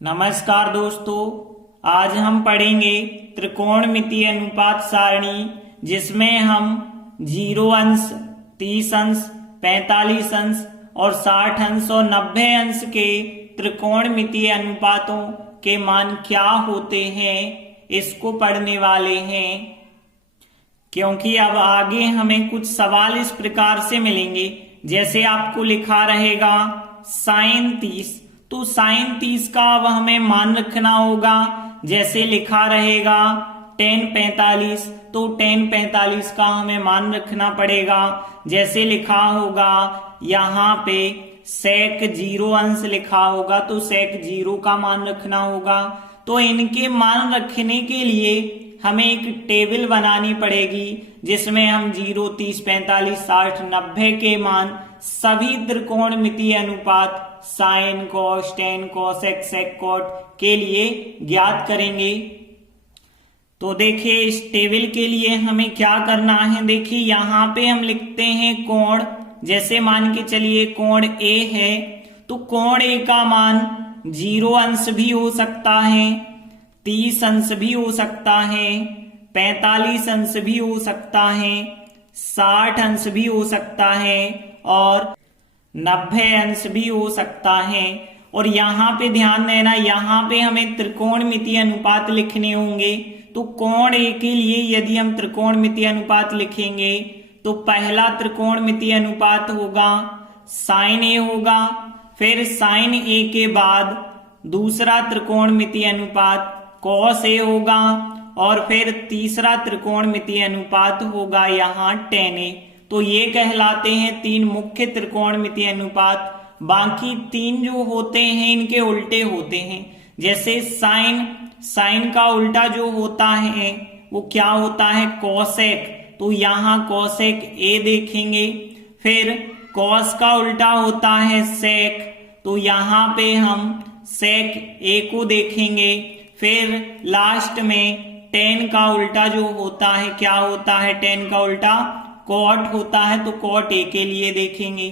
नमस्कार दोस्तों, आज हम पढ़ेंगे त्रिकोणमितीय अनुपात सारणी, जिसमें हम 0 अंश, 30 अंश, 45 अंश और 60 अंश और 90 अंश के त्रिकोणमितीय अनुपातों के मान क्या होते हैं इसको पढ़ने वाले हैं। क्योंकि अब आगे हमें कुछ सवाल इस प्रकार से मिलेंगे, जैसे आपको लिखा रहेगा साइन 30, तो साइन 30 का अब हमें मान रखना होगा। जैसे लिखा रहेगा tan 45, तो tan 45 का हमें मान रखना पड़ेगा। जैसे लिखा होगा यहाँ पे sec 0 अंश लिखा होगा, तो sec 0 का मान रखना होगा। तो इनके मान रखने के लिए हमें एक टेबल बनानी पड़ेगी, जिसमें हम 0, 30, 45, 60, 90 के मान सभी त्रिकोणमितीय अनुपात साइन, कॉस, टेन, कोसेक, सेक, कॉट के लिए ज्ञात करेंगे। तो देखिए, इस टेबल के लिए हमें क्या करना है। देखिए यहाँ पे हम लिखते हैं कोण। जैसे मान के चलिए कोण ए है, तो कोण ए का मान 0 अंश भी हो सकता है, 30 अंश भी हो सकता है, 45 अंश भी हो सकता है, 60 अंश भी हो सकता है और 90 अंश भी हो सकता है। और यहाँ पे ध्यान देना, यहाँ पे हमें त्रिकोणमितीय अनुपात लिखने होंगे। तो कोण ए के लिए यदि हम त्रिकोणमितीय अनुपात लिखेंगे, तो पहला त्रिकोणमितीय अनुपात होगा साइन ए होगा, फिर साइन ए के बाद दूसरा त्रिकोणमितीय अनुपात कॉस ए होगा और फिर तीसरा त्रिकोणमितीय अनुपात होगा यहाँ टेन ए। तो ये कहलाते हैं 3 मुख्य त्रिकोणमितीय अनुपात। बाकी 3 जो होते हैं इनके उल्टे होते हैं। जैसे साइन का उल्टा जो होता है वो क्या होता है, कोसेक, तो यहाँ कोसेक ए देखेंगे। फिर कॉस का उल्टा होता है सेक, तो यहाँ पे हम सेक ए को देखेंगे। फिर लास्ट में टेन का उल्टा जो होता है, क्या होता है टेन का उल्टा, कॉट होता है, तो कॉट ए के लिए देखेंगे।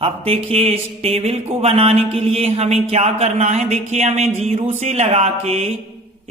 अब देखिए, इस टेबल को बनाने के लिए हमें क्या करना है। देखिए, हमें 0 से लगा के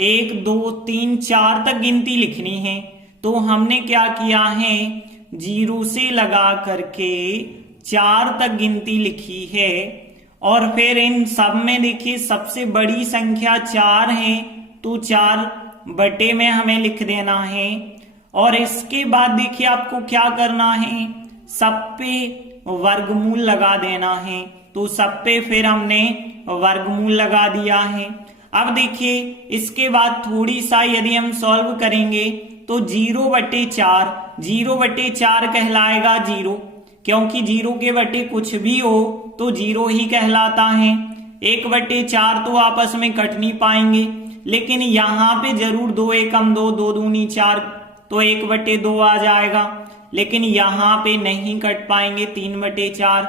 1, 2, 3, 4 तक गिनती लिखनी है। तो हमने क्या किया है, 0 से लगा करके 4 तक गिनती लिखी है। और फिर इन सब में देखिए सबसे बड़ी संख्या 4 है, तो 4 बटे में हमें लिख देना है। और इसके बाद देखिए आपको क्या करना है, सब पे वर्गमूल लगा देना है। तो सब पे फिर हमने वर्गमूल लगा दिया है। अब देखिए इसके बाद थोड़ी सा यदि हम सॉल्व करेंगे, तो 0/4 कहलाएगा 0, क्योंकि 0 के बटे कुछ भी हो तो 0 ही कहलाता है। 1/4 तो आपस में कट नहीं पाएंगे, लेकिन यहाँ पे जरूर 2 एकम 2, 2 दूनी 4, तो 1/2 आ जाएगा। लेकिन यहाँ पे नहीं कट पाएंगे 3/4।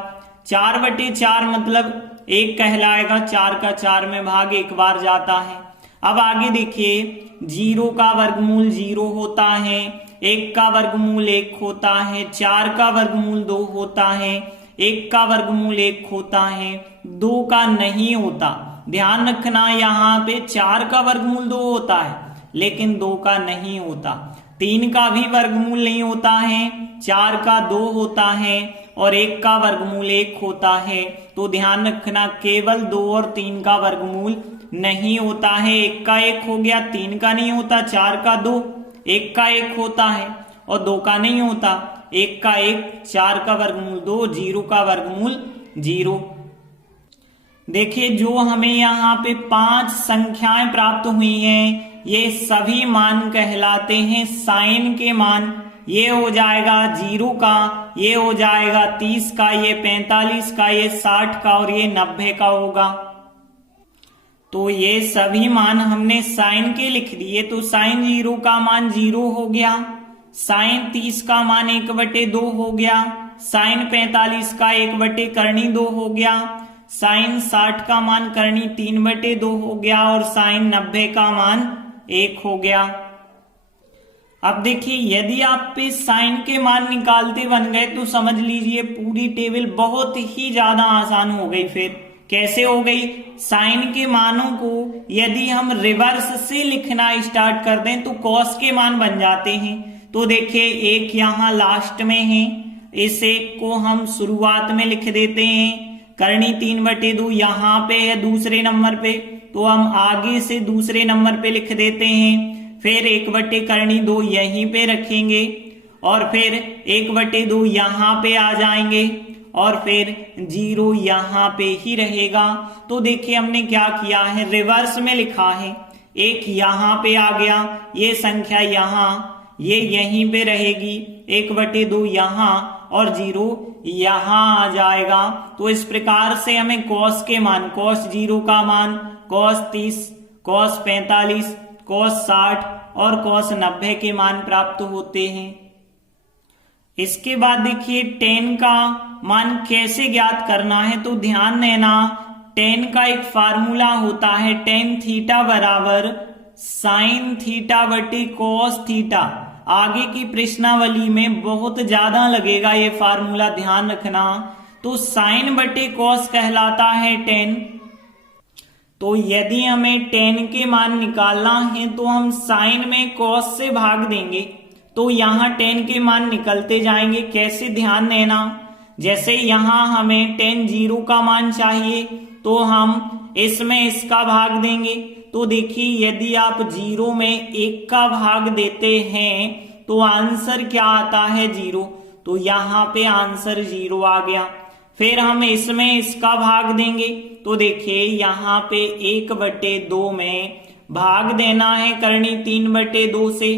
4/4 मतलब 1 कहलाएगा, 4 का 4 में भाग 1 बार जाता है। अब आगे देखिए, 0 का वर्गमूल 0 होता है, 1 का वर्गमूल 1 होता है, 4 का वर्गमूल 2 होता है, 1 का वर्गमूल 1 होता है, 2 का नहीं होता। ध्यान रखना, यहाँ पे 4 का वर्गमूल 2 होता है, लेकिन 2 का नहीं होता। 3 का भी वर्गमूल नहीं होता है, 4 का 2 होता है और 1 का वर्गमूल 1 होता है। तो ध्यान रखना, केवल 2 और 3 का वर्गमूल नहीं होता है। 1 का 1 हो गया, 3 का नहीं होता, 4 का 2, 1 का 1 होता है और 2 का नहीं होता। 1 का 1, 4 का वर्गमूल 2, 0 का वर्गमूल 0। देखिए, जो हमें यहाँ पे 5 संख्याएं प्राप्त हुई हैं, ये सभी मान कहलाते हैं साइन के मान। ये हो जाएगा 0 का, ये हो जाएगा 30 का, ये 45 का, ये 60 का और ये 90 का होगा। तो ये सभी मान हमने साइन के लिख दिए। तो साइन 0 का मान 0 हो गया, साइन 30 का मान 1/2 हो गया, साइन 45 का 1/2 हो गया, साइन 60 का मान करनी 3/2 हो गया और साइन 90 का मान 1 हो गया। अब देखिए, यदि आप पे साइन के मान निकालते बन गए तो समझ लीजिए पूरी टेबल बहुत ही ज्यादा आसान हो गई फिर, कैसे हो गई? साइन के मानों को यदि हम रिवर्स से लिखना स्टार्ट कर दें तो कॉस के मान बन जाते हैं। तो देखिए एक यहाँ लास्ट में है, इस एक को हम शुरुआत में लिख देते हैं। करनी 3/2 यहाँ पे है दूसरे नंबर पे, तो हम आगे से दूसरे नंबर पे लिख देते हैं। फिर 1/2 यहीं पे रखेंगे और फिर 1/2 यहाँ पे आ जाएंगे और फिर 0 यहाँ पे ही रहेगा। तो देखिए हमने क्या किया है, रिवर्स में लिखा है। एक यहाँ पे आ गया, ये संख्या यहाँ, ये यहीं पे रहेगी, 1/2 यहाँ और 0 यहाँ आ जाएगा। तो इस प्रकार से हमें कॉस के मान, कॉस 0 का मान, कॉस 30, कॉस 45, कॉस 60 और कॉस 90 के मान प्राप्त होते हैं। इसके बाद देखिए tan का मान कैसे ज्ञात करना है, तो ध्यान देना tan का एक फार्मूला होता है, tan थीटा बराबर साइन थीटा बटे कॉस थीटा। आगे की प्रश्नावली में बहुत ज्यादा लगेगा ये फार्मूला, ध्यान रखना। तो साइन बटे कॉस कहलाता है tan। तो यदि हमें tan के मान निकालना है तो हम साइन में कॉस से भाग देंगे, तो यहाँ tan के मान निकलते जाएंगे। कैसे, ध्यान देना। जैसे यहाँ हमें tan 0 का मान चाहिए तो हम इसमें इसका भाग देंगे। तो देखिए यदि आप 0 में 1 का भाग देते हैं तो आंसर क्या आता है, 0। तो यहाँ पे आंसर 0 आ गया। फिर हम इसमें इसका भाग देंगे, तो देखिए यहाँ पे 1/2 में भाग देना है करनी 3/2 से।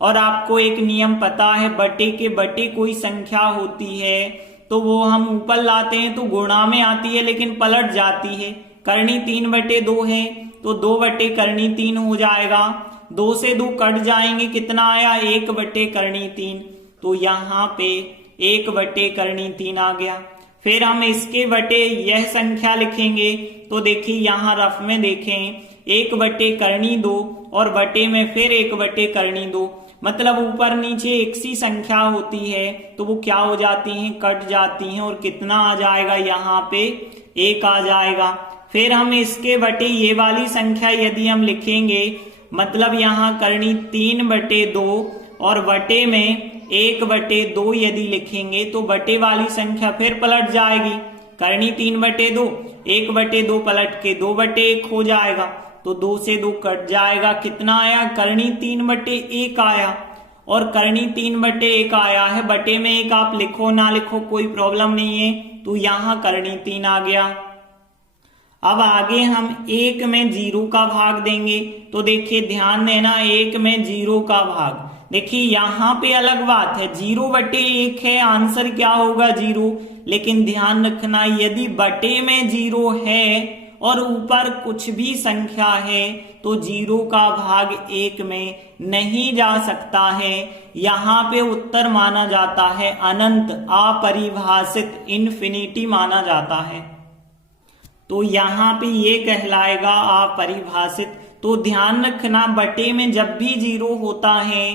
और आपको एक नियम पता है, बटे के बटे कोई संख्या होती है तो वो हम ऊपर लाते हैं तो गुणा में आती है लेकिन पलट जाती है। करनी 3/2 है तो 2/3 हो जाएगा। 2 से 2 कट जाएंगे, कितना आया, 1/3। तो यहाँ पे 1/3 आ गया। फिर हम इसके बटे यह संख्या लिखेंगे, तो देखिए यहाँ रफ में देखें 1/2 और बटे में फिर 1/2, मतलब ऊपर नीचे एक सी संख्या होती है तो वो क्या हो जाती हैं, कट जाती हैं। और कितना आ जाएगा, यहाँ पे 1 आ जाएगा। फिर हम इसके बटे ये वाली संख्या यदि हम लिखेंगे, मतलब यहाँ करनी 3/2 और बटे में 1/2 यदि लिखेंगे तो बटे वाली संख्या फिर पलट जाएगी। करनी 3/2, 1/2 पलट के 2/1 हो जाएगा। तो 2 से 2 कट जाएगा, कितना आया, करनी 3/1 आया। और करनी 3/1 आया है, बटे में 1 आप लिखो ना लिखो कोई प्रॉब्लम नहीं है। तो यहाँ करनी 3 आ गया। अब आगे हम 1 में 0 का भाग देंगे, तो देखिए ध्यान देना 1 में 0 का भाग। देखिए यहाँ पे अलग बात है, 0/1 है, आंसर क्या होगा, 0। लेकिन ध्यान रखना यदि बटे में 0 है और ऊपर कुछ भी संख्या है तो 0 का भाग 1 में नहीं जा सकता है। यहाँ पे उत्तर माना जाता है अनंत, अपरिभाषित, इन्फिनिटी माना जाता है। तो यहाँ पे ये कहलाएगा अपरिभाषित। तो ध्यान रखना बटे में जब भी 0 होता है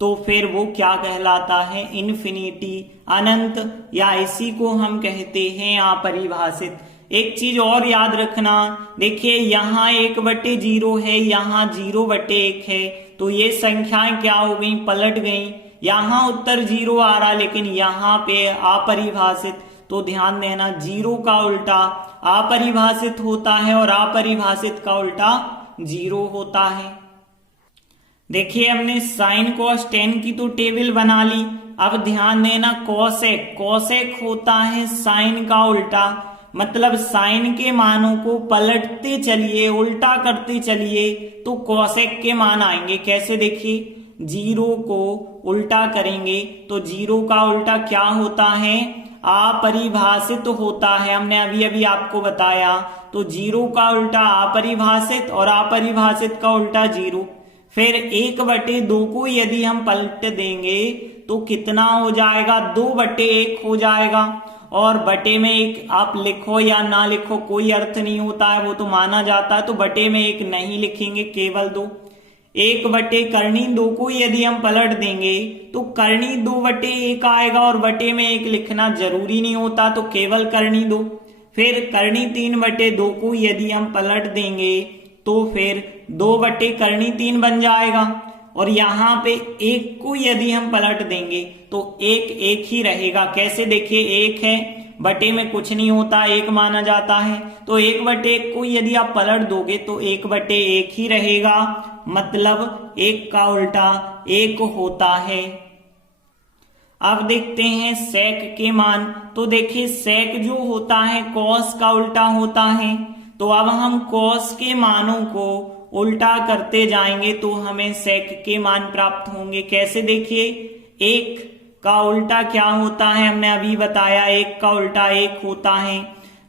तो फिर वो क्या कहलाता है, इन्फिनिटी, अनंत, या इसी को हम कहते हैं अपरिभाषित। एक चीज और याद रखना, देखिए यहाँ 1/0 है, यहाँ 0/1 है, तो ये संख्याएं क्या हो गई, पलट गई। यहाँ उत्तर 0 आ रहा लेकिन यहाँ पे अपरिभाषित। तो ध्यान देना 0 का उल्टा अपरिभाषित होता है और अपरिभाषित का उल्टा 0 होता है। देखिए हमने साइन कॉस tan की तो टेबल बना ली। अब ध्यान देना कोसेक, कोसेक होता है साइन का उल्टा, मतलब साइन के मानों को पलटते चलिए, उल्टा करते चलिए तो कोसेक के मान आएंगे। कैसे, देखिए 0 को उल्टा करेंगे तो 0 का उल्टा क्या होता है, अपरिभाषित होता है। हमने अभी अभी आपको बताया। तो 0 का उल्टा अपरिभाषित और अपरिभाषित का उल्टा 0। फिर 1/2 को यदि हम पलट देंगे तो कितना हो जाएगा, 2/1 हो जाएगा। और बटे में 1 आप लिखो या ना लिखो कोई अर्थ नहीं होता है, वो तो माना जाता है। तो बटे में 1 नहीं लिखेंगे, केवल 2। 1/2 को यदि हम पलट देंगे तो करनी 2/1 आएगा और बटे में 1 लिखना जरूरी नहीं होता, तो केवल करनी 2। फिर करनी 3/2 को यदि हम पलट देंगे तो फिर 2/3 बन जाएगा। और यहाँ पे 1 को यदि हम पलट देंगे तो 1 ही रहेगा। कैसे? देखिए 1 है, बटे में कुछ नहीं होता, 1 माना जाता है, तो 1/1 को यदि आप पलट दोगे तो 1/1 ही रहेगा, मतलब 1 का उल्टा 1 होता है। अब देखते हैं सेक के मान। तो देखिए सेक जो होता है कॉस का उल्टा होता है, तो अब हम कॉस के मानों को उल्टा करते जाएंगे तो हमें सेक के मान प्राप्त होंगे। कैसे? देखिए 1 का उल्टा क्या होता है, हमने अभी बताया, 1 का उल्टा 1 होता है।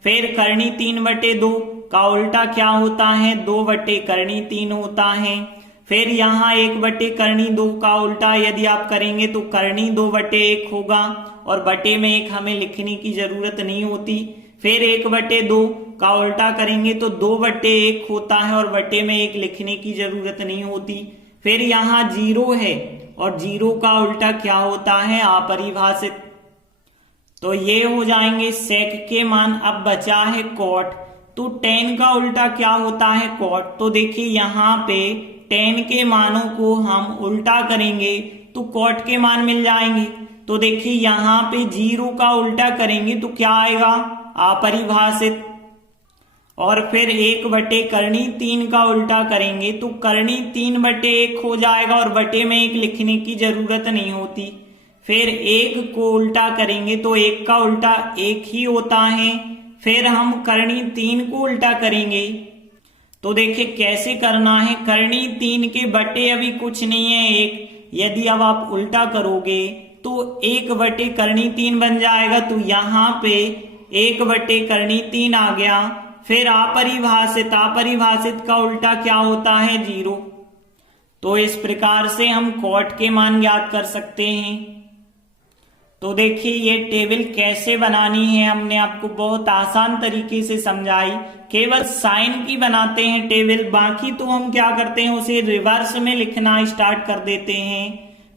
फिर करनी 3/2 का उल्टा क्या होता है, 2/3 होता है। फिर यहाँ 1/2 का उल्टा यदि आप करेंगे तो करनी 2/1 होगा, और बटे में 1 हमें लिखने की जरूरत नहीं होती। फिर 1/2 का उल्टा करेंगे तो 2/1 होता है, और बटे में 1 लिखने की जरूरत नहीं होती। फिर यहाँ 0 है, और 0 का उल्टा क्या होता है, अपरिभाषित। तो ये हो जाएंगे सेक के मान। अब बचा है कॉट। तो tan का उल्टा क्या होता है, कॉट। तो देखिए यहाँ पे tan के मानों को हम उल्टा करेंगे तो कॉट के मान मिल जाएंगे। तो देखिए यहाँ पे 0 का उल्टा करेंगे तो क्या आएगा, अपरिभाषित। और फिर 1/3 का उल्टा करेंगे तो करनी 3/1 हो जाएगा, और बटे में 1 लिखने की जरूरत नहीं होती। फिर 1 को उल्टा करेंगे तो 1 का उल्टा 1 ही होता है। फिर हम करनी 3 को उल्टा करेंगे तो देखिए कैसे करना है। करनी 3 के बटे अभी कुछ नहीं है, 1। यदि अब आप उल्टा करोगे तो 1/3 बन जाएगा, तो यहाँ पे 1/3 आ गया। फिर अपरिभाषित का उल्टा क्या होता है, 0। तो इस प्रकार से हम कॉट के मान ज्ञात कर सकते हैं। तो देखिए ये टेबल कैसे बनानी है हमने आपको बहुत आसान तरीके से समझाई। केवल साइन की बनाते हैं टेबल, बाकी तो हम क्या करते हैं उसे रिवर्स में लिखना स्टार्ट कर देते हैं।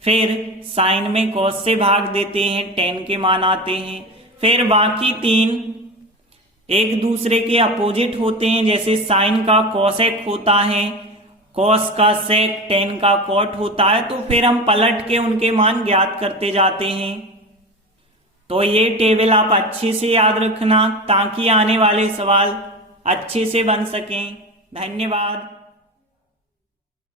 फिर साइन में कॉस से भाग देते हैं, tan के मान आते हैं। फिर बाकी 3 एक दूसरे के अपोजिट होते हैं, जैसे साइन का कॉसेक होता है, कॉस का सेक, tan का कॉट होता है। तो फिर हम पलट के उनके मान ज्ञात करते जाते हैं। तो ये टेबल आप अच्छे से याद रखना ताकि आने वाले सवाल अच्छे से बन सकें। धन्यवाद।